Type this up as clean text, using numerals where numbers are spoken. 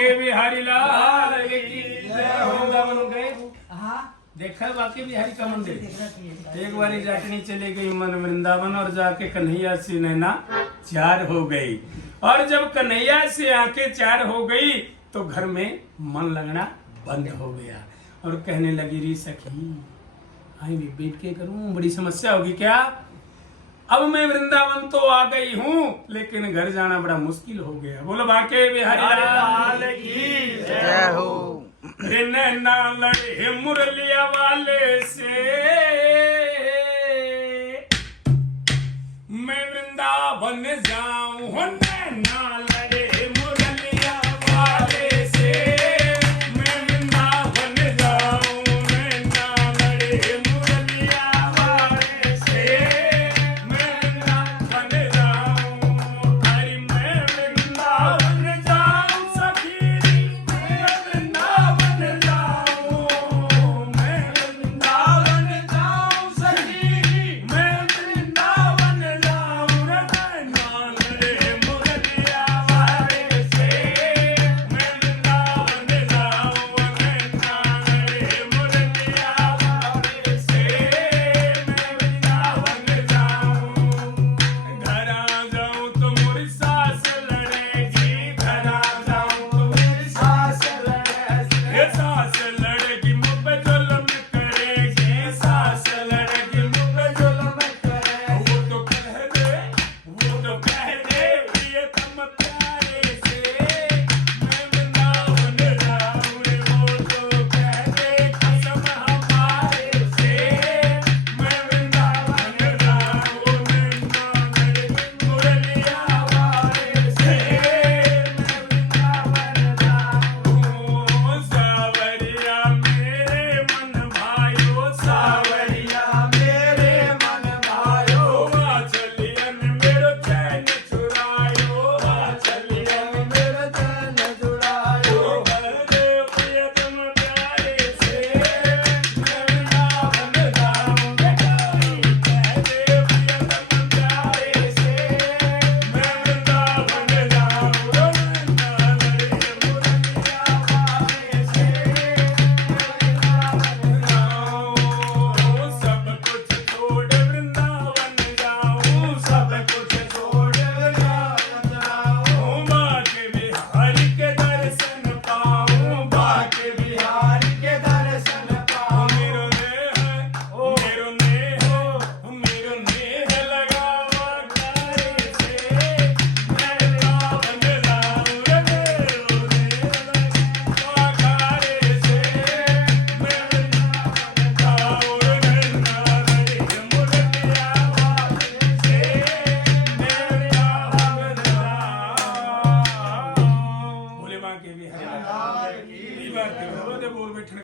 बाके बिहारी लाल की वृंदावन गए। देखा बाके बिहारी का मंदिर। एक बारी जाटनी चले गई मन वृंदावन और जाके कन्हैया से नैना चार हो गई। और जब कन्हैया से आंखें चार हो गई तो घर में मन लगना बंद हो गया और कहने लगी री सखी आई भी बैठ के करूं, बड़ी समस्या होगी क्या। अब मैं वृंदावन तो आ गई हूँ लेकिन घर जाना बड़ा मुश्किल हो गया। बोलो बाके बिहारी लाल की जय हो। रे नैना लड़े मुरलिया वाले से मैं वृंदावन जाऊं। नैना लड़े मुरलिया वाले से मैं वृंदावन जाऊं। नैना लड़े मुरलिया वाले से मैं वृंदावन जाऊं। अरे मैं वृंदावन जाऊं सखी मैं वृंदावन जाऊं। मैं वृंदावन जाऊं सखी मैं वृंदावन जाऊं। नैना लड़े मुरलिया वाले से मैं वृंदावन जाऊं। नैना लड़े मुरलिया वाले से मैं वृंदावन जाऊं। घर आ जाऊं तो मेरी सास लड़ेगी। घर आ जाऊं तो मेरी सास लड़ेगी। ये सास लड़ेगी मुझ पे जुल्म करेगी। सास लड़ेगी मुझ पे जुल्म करेगी। वो तो कह दे प्रियतम प्यारे से मैं वृंदावन जाऊं। रे वो तो कह दे कसम हमारे से मैं वृंदावन जाऊं। नैना लड़े मुरलिया वाले से मैं वृंदावन जाऊं। सावरिया मेरे मन भाइयों सावरिया मेरे मन भाइयों वाचलियन मेरो चैन चुरायो। वाचलियन मेरो चैन चुरायो। अरे प्रियतम प्यारे से मैं वृंदावन जाऊं। कह दे प्रियतम प्यारे से मैं वृंदावन जाऊं। नैना लड़े मुरलिया वाले से सब कुछ छोड़ वृंदावन जाऊं। सब कुछ छोड़ वृंदावन जाऊं। बाके बिहारी के दर्शन पाऊं। बाके बिहारी के दर्शन पाऊं। मेरो नेह लगावा करे से मैं वृंदावन जाऊं। मेरो नेह लगावा करे से मैं वृंदावन जाऊं। नैना लड़े मुरलिया वाले से मैं वृंदावन जाऊं। बोले बाके बिहारी लाल की। बोल बैठने